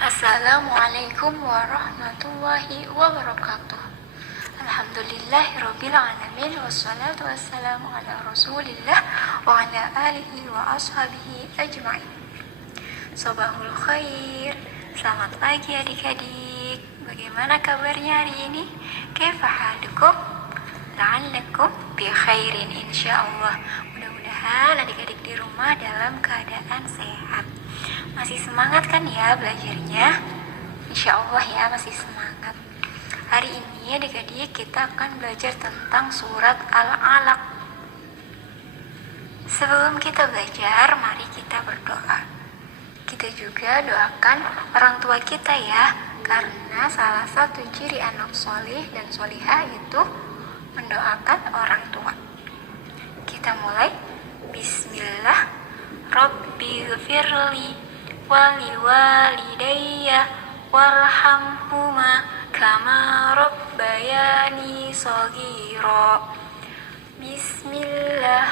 Assalamualaikum warahmatullahi wabarakatuh. Alhamdulillahirabbil alamin wassalatu wassalamu ala Rasulillah wa ala alihi wa ashabihi ajmain. Sobahul khair. Selamat pagi adik-adik. Bagaimana kabarnya hari ini? Kaifa halukum? La'allakum bi khairin insyaallah. Mudah-mudahan adik-adik di rumah dalam keadaan sehat. Masih semangat kan ya belajarnya? Insya Allah ya masih semangat. Hari ini adik-adik kita akan belajar tentang surat Al-Alaq. Sebelum kita belajar, mari kita berdoa. Kita juga doakan orang tua kita ya, karena salah satu ciri anak solih dan solihah itu mendoakan orang tua. Kita mulai. Bismillah. Rabbi ghfirli wali walidayya warhamhuma kama rabbayani shaghira. Bismillah.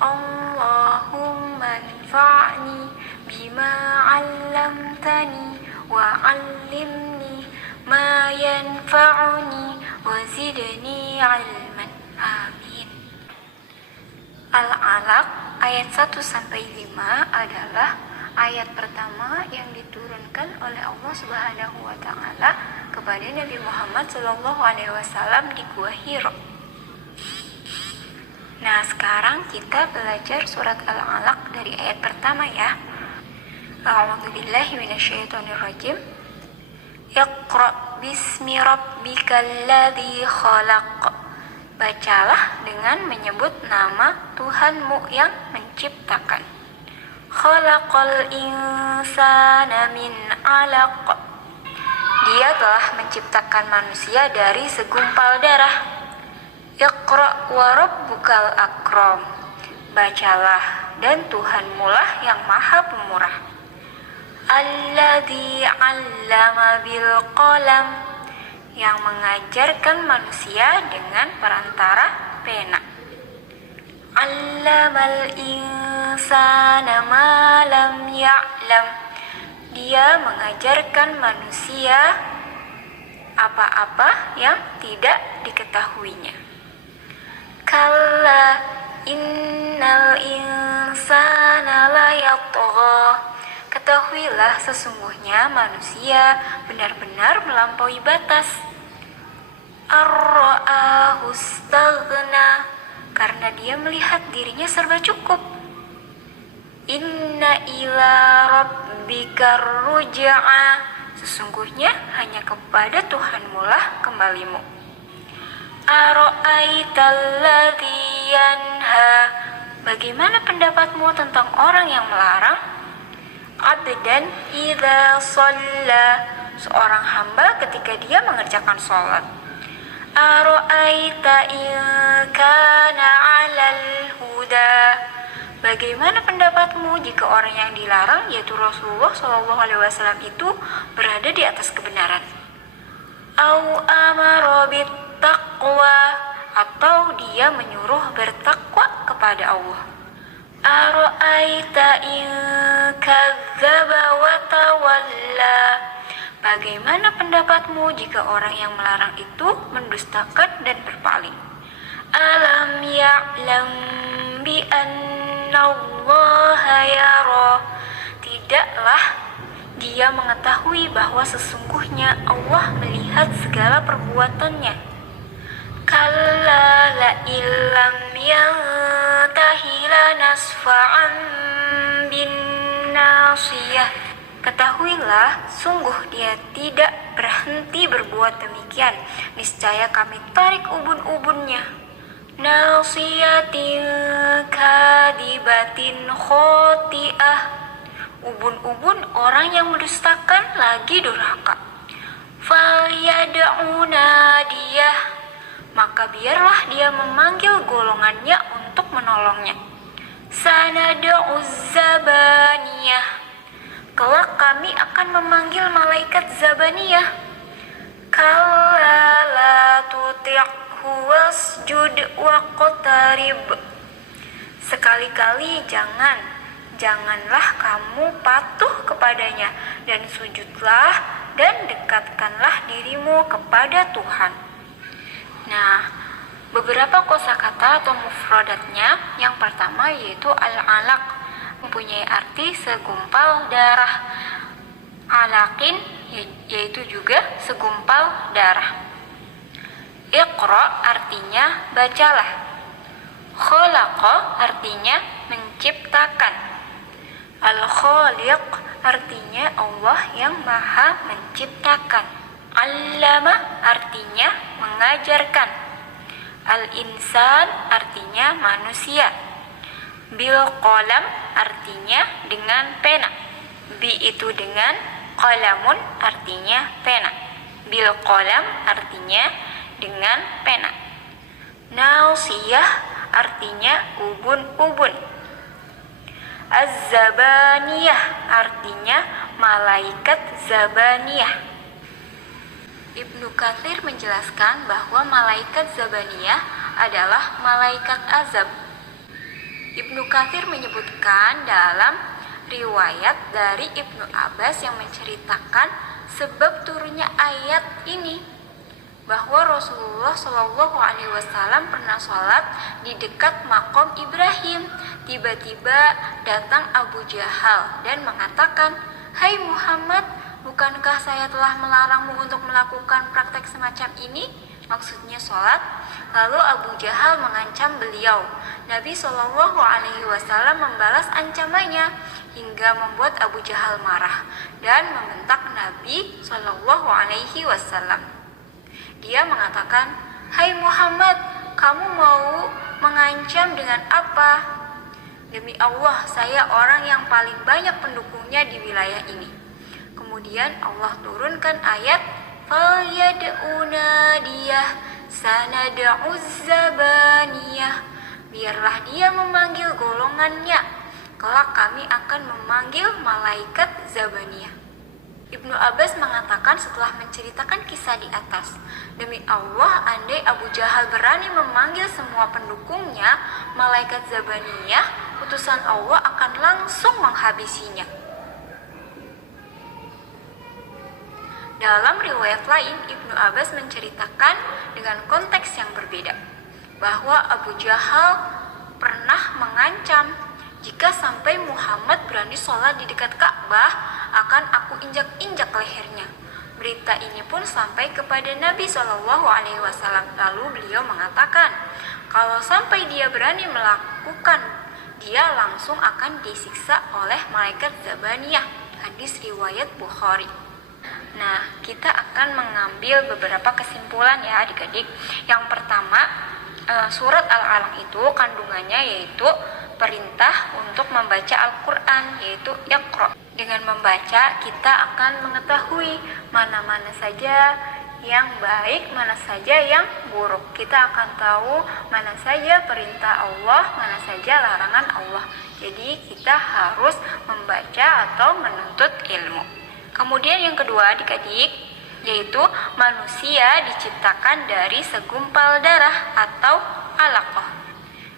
Allahumma anfa'ni bima 'allamtani wa 'allimni ma yanfa'uni wa zidni 'ilman. Amin. Al-Alaq ayat 1-5 adalah ayat pertama yang diturunkan oleh Allah Subhanahu wa taala kepada Nabi Muhammad sallallahu alaihi wasallam di Gua Hira. Nah, sekarang kita belajar surat Al-Alaq dari ayat pertama ya. A'udzu billahi minasyaitonir rajim. Iqra bismi rabbikal ladzi khalaq. Bacalah dengan menyebut nama Tuhanmu yang menciptakan. Khalaqal insana min 'alaq. Dia telah menciptakan manusia dari segumpal darah. Iqra wa rabbukal akram. Bacalah dan Tuhanmu lah yang maha pemurah. Alladzi 'allama bil qalam. Yang mengajarkan manusia dengan perantara pena. Allamal insana ma lam ya'lam. Dia mengajarkan manusia apa-apa yang tidak diketahuinya. Kalla innal insana la yatgha. Ketahuilah sesungguhnya manusia benar-benar melampaui batas. Ar-ra'ahu istaghna. Karena dia melihat dirinya serba cukup. Inna ila rabbika ruj'a. Sesungguhnya hanya kepada Tuhanmu lah kembalimu. Ara'aital ladzi yanha. Bagaimana pendapatmu tentang orang yang melarang? Abdan idza shalla. Seorang hamba ketika dia mengerjakan sholat. Ara'aita in kana 'alal huda. Bagaimana pendapatmu jika orang yang dilarang yaitu Rasulullah SAW itu berada di atas kebenaran? Au amara bittaqwa. Atau dia menyuruh bertakwa kepada Allah. Ara'aita in kadzdzaba wa tawalla. Bagaimana pendapatmu jika orang yang melarang itu mendustakan dan berpaling? Alam ya'lam bi annallaha yara. Tidaklah dia mengetahui bahwa sesungguhnya Allah melihat segala perbuatannya. Kalla la illam yantahi lanasfa'an bin nasiyah. Ketahuilah, sungguh dia tidak berhenti berbuat demikian. Niscaya kami tarik ubun-ubunnya. Nasiyatin kadibatin khoti'ah. Ubun-ubun orang yang mendustakan lagi durhaka. Falyad'u nadiyah. Maka biarlah dia memanggil golongannya untuk menolongnya. Sanad'u zabaniyah. Kelak kami akan memanggil malaikat Zabaniyah. Kalla la tuti'hu wasjud waqtarib. Sekali-kali jangan janganlah kamu patuh kepadanya, dan sujudlah dan dekatkanlah dirimu kepada Tuhan. Nah, beberapa kosakata atau mufradatnya, yang pertama yaitu al-alaq, mempunyai arti segumpal darah. Alaqin yaitu juga segumpal darah. Iqra artinya bacalah. Khalaqa artinya menciptakan. Al-Khaliq artinya Allah yang maha menciptakan. Allama artinya mengajarkan. Al-insan artinya manusia. Bil qalam artinya dengan pena. Bi itu dengan, qalamun artinya pena. Bil qalam artinya dengan pena. Nausiyah artinya ubun-ubun. Az-zabaniyah artinya malaikat zabaniyah. Ibnu Katsir menjelaskan bahwa malaikat zabaniyah adalah malaikat azab. Ibnu Katsir menyebutkan dalam riwayat dari Ibnu Abbas yang menceritakan sebab turunnya ayat ini, bahwa Rasulullah Shallallahu Alaihi Wasallam pernah sholat di dekat makom Ibrahim. Tiba-tiba datang Abu Jahal dan mengatakan, "Hai Muhammad, bukankah saya telah melarangmu untuk melakukan praktek semacam ini?" Maksudnya sholat. Lalu Abu Jahal mengancam beliau. Nabi Shallallahu Alaihi Wasallam membalas ancamannya hingga membuat Abu Jahal marah dan membentak Nabi Shallallahu Alaihi Wasallam. Dia mengatakan, "Hai Muhammad, kamu mau mengancam dengan apa? Demi Allah, saya orang yang paling banyak pendukungnya di wilayah ini." Kemudian Allah turunkan ayat, "Falyad'u nadiyah sanad'uz zabaniyah." Biarlah dia memanggil golongannya, kelak kami akan memanggil malaikat zabaniyah. Ibnu Abbas mengatakan setelah menceritakan kisah di atas, "Demi Allah, andai Abu Jahal berani memanggil semua pendukungnya, malaikat zabaniyah, utusan Allah akan langsung menghabisinya." Dalam riwayat lain, Ibnu Abbas menceritakan dengan konteks yang berbeda, bahwa Abu Jahal pernah mengancam, "Jika sampai Muhammad berani sholat di dekat Ka'bah, akan aku injak-injak lehernya." Berita ini pun sampai kepada Nabi Shallallahu Alaihi Wasallam. Lalu beliau mengatakan, kalau sampai dia berani melakukan, dia langsung akan disiksa oleh malaikat zabaniyah. Hadis riwayat Bukhari. Nah, kita akan mengambil beberapa kesimpulan ya adik-adik. Yang pertama, surat Al-Alaq itu kandungannya yaitu perintah untuk membaca Al-Quran, yaitu Iqra. Dengan membaca, kita akan mengetahui mana-mana saja yang baik, mana saja yang buruk. Kita akan tahu mana saja perintah Allah, mana saja larangan Allah. Jadi kita harus membaca atau menuntut ilmu. Kemudian yang kedua adik-adik, yaitu manusia diciptakan dari segumpal darah atau alaqah.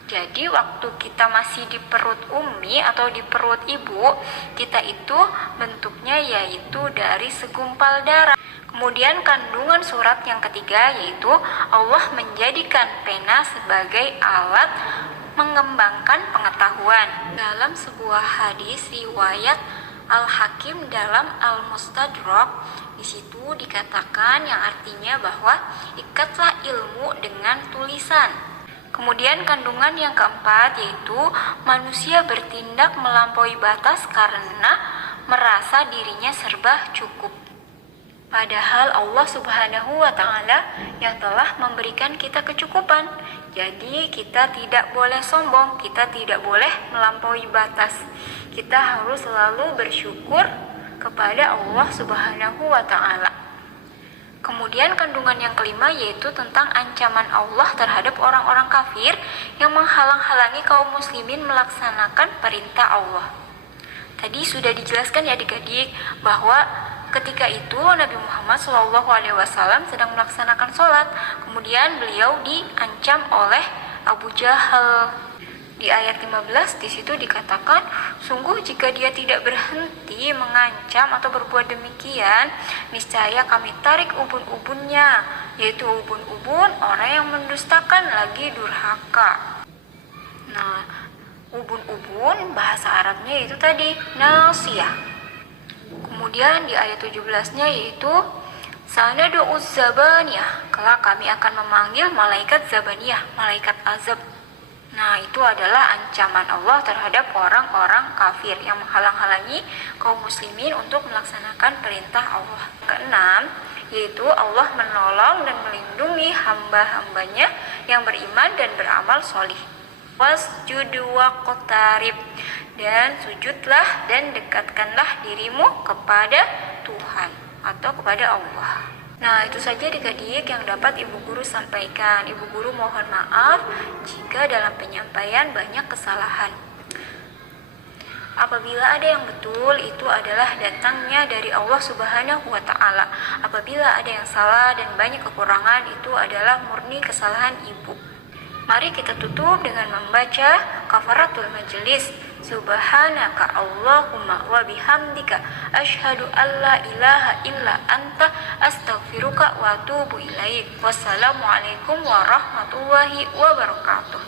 Jadi waktu kita masih di perut umi atau di perut ibu, kita itu bentuknya yaitu dari segumpal darah. Kemudian kandungan surat yang ketiga yaitu Allah menjadikan pena sebagai alat mengembangkan pengetahuan. Dalam sebuah hadis riwayat Al-Hakim dalam Al-Mustadrak, di situ dikatakan yang artinya bahwa ikatlah ilmu dengan tulisan. Kemudian kandungan yang keempat yaitu manusia bertindak melampaui batas karena merasa dirinya serba cukup. Padahal Allah Subhanahu wa Ta'ala yang telah memberikan kita kecukupan. Jadi kita tidak boleh sombong, kita tidak boleh melampaui batas. Kita harus selalu bersyukur kepada Allah Subhanahu wa Ta'ala. Kemudian kandungan yang kelima yaitu tentang ancaman Allah terhadap orang-orang kafir yang menghalang-halangi kaum muslimin melaksanakan perintah Allah. Tadi sudah dijelaskan ya adik-adik bahwa ketika itu Nabi Muhammad SAW sedang melaksanakan sholat. Kemudian beliau diancam oleh Abu Jahal. Di ayat 15 di situ dikatakan, sungguh jika dia tidak berhenti mengancam atau berbuat demikian, niscaya kami tarik ubun-ubunnya, yaitu ubun-ubun orang yang mendustakan lagi durhaka. Nah, ubun-ubun bahasa Arabnya itu tadi nasiyah. Kemudian di ayat 17-nya yaitu Sanadu'uz zabaniyah, kelak kami akan memanggil malaikat zabaniyah, malaikat azab. Nah, itu adalah ancaman Allah terhadap orang-orang kafir yang menghalang-halangi kaum muslimin untuk melaksanakan perintah Allah. Keenam, yaitu Allah menolong dan melindungi hamba-hambanya yang beriman dan beramal solih. Wasjudu waqtarib, dan sujudlah dan dekatkanlah dirimu kepada Tuhan atau kepada Allah. Nah, itu saja adik-adik yang dapat Ibu Guru sampaikan. Ibu Guru mohon maaf jika dalam penyampaian banyak kesalahan. Apabila ada yang betul, itu adalah datangnya dari Allah Subhanahu wa Ta'ala. Apabila ada yang salah dan banyak kekurangan, itu adalah murni kesalahan Ibu. Mari kita tutup dengan membaca kafaratul majelis. Subhanaka Allahumma wa bihamdika asyhadu alla ilaha illa anta astaghfiruka wa atubu ilaik. Wassalamualaikum warahmatullahi wabarakatuh.